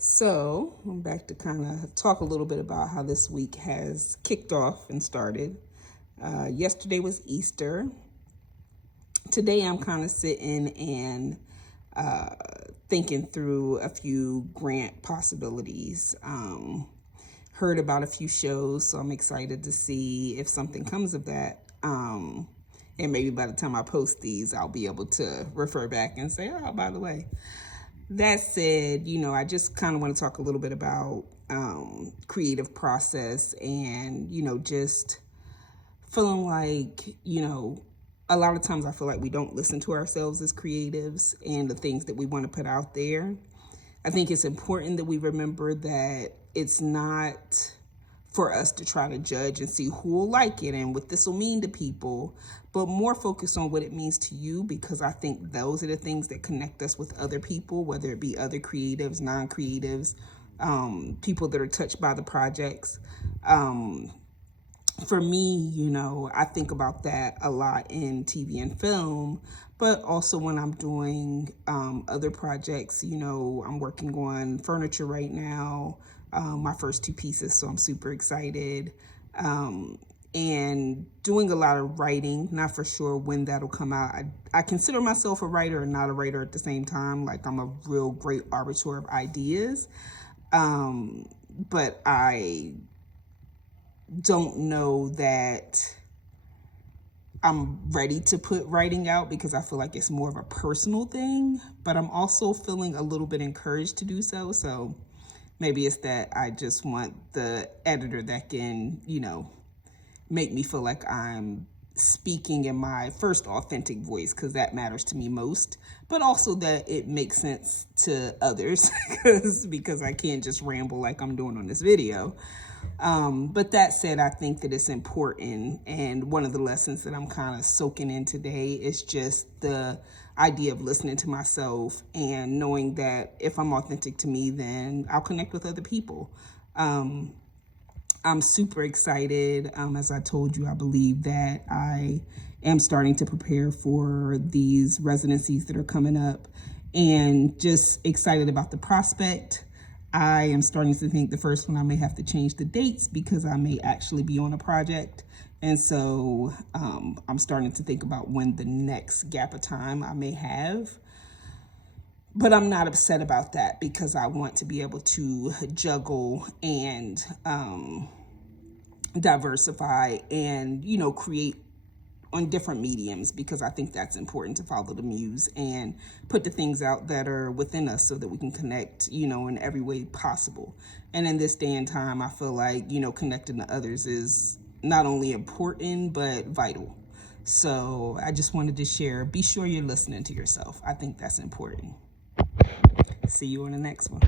So I'm back to kind of talk a little bit about how this week has kicked off and started. Yesterday was Easter. Today I'm kind of sitting and thinking through a few grant possibilities. Heard about a few shows, so I'm excited to see if something comes of that. And maybe by the time I post these, I'll be able to refer back and say, oh, by the way. That said, I just kind of want to talk a little bit about creative process and, just feeling like, a lot of times I feel like we don't listen to ourselves as creatives and the things that we want to put out there. I think it's important that we remember that it's not for us to try to judge and see who will like it and what this will mean to people, but more focus on what it means to you, because I think those are the things that connect us with other people, whether it be other creatives, non-creatives, people that are touched by the projects. For me, I think about that a lot in TV and film, but also when I'm doing other projects. I'm working on furniture right now, my first two pieces, so I'm super excited. And doing a lot of writing, not for sure when that'll come out. I consider myself a writer and not a writer at the same time. Like, I'm a real great arbiter of ideas, but I don't know that I'm ready to put writing out because I feel like it's more of a personal thing, but I'm also feeling a little bit encouraged to do so. So maybe it's that I just want the editor that can, make me feel like I'm speaking in my first authentic voice, because that matters to me most, but also that it makes sense to others because I can't just ramble like I'm doing on this video. But that said, I think that it's important, and one of the lessons that I'm kind of soaking in today is just the idea of listening to myself and knowing that if I'm authentic to me, then I'll connect with other people. I'm super excited. As I told you, I believe that I am starting to prepare for these residencies that are coming up, and just excited about the prospect. I am starting to think the first one I may have to change the dates because I may actually be on a project. And so I'm starting to think about when the next gap of time I may have. But I'm not upset about that because I want to be able to juggle and diversify and, create on different mediums, because I think that's important to follow the muse and put the things out that are within us so that we can connect, in every way possible. And in this day and time, I feel like, connecting to others is not only important, but vital. So I just wanted to share, be sure you're listening to yourself. I think that's important. See you on the next one.